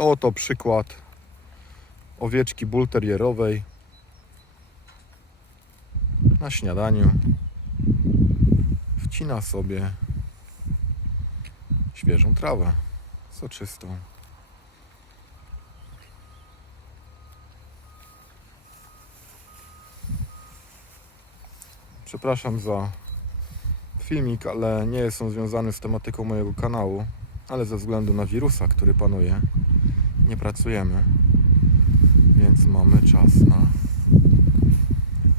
Oto przykład owieczki bulterierowej na śniadaniu. Wcina sobie świeżą trawę soczystą. Przepraszam za filmik, ale nie jest on związany z tematyką mojego kanału, ale ze względu na wirusa, który panuje, nie pracujemy, więc mamy czas na,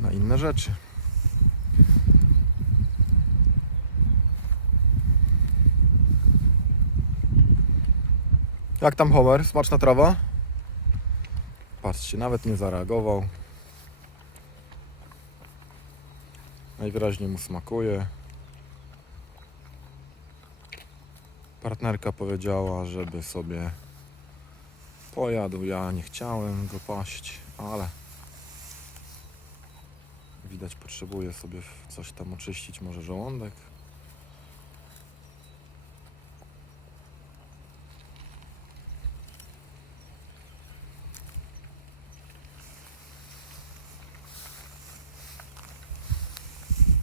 na inne rzeczy. Jak tam Homer? Smaczna trawa? Patrzcie, nawet nie zareagował. Najwyraźniej mu smakuje. Partnerka powiedziała, żeby sobie pojadł. Ja nie chciałem go paść, ale widać potrzebuje sobie coś tam oczyścić, może żołądek.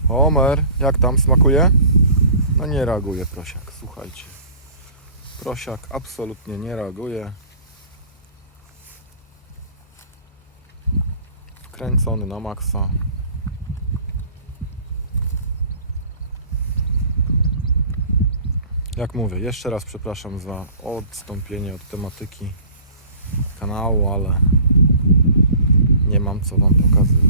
Homer, jak tam smakuje? No nie reaguje prosiak, słuchajcie. Prosiak absolutnie nie reaguje. Wkręcony na maksa. Jak mówię, jeszcze raz przepraszam za odstąpienie od tematyki kanału, ale nie mam co Wam pokazywać.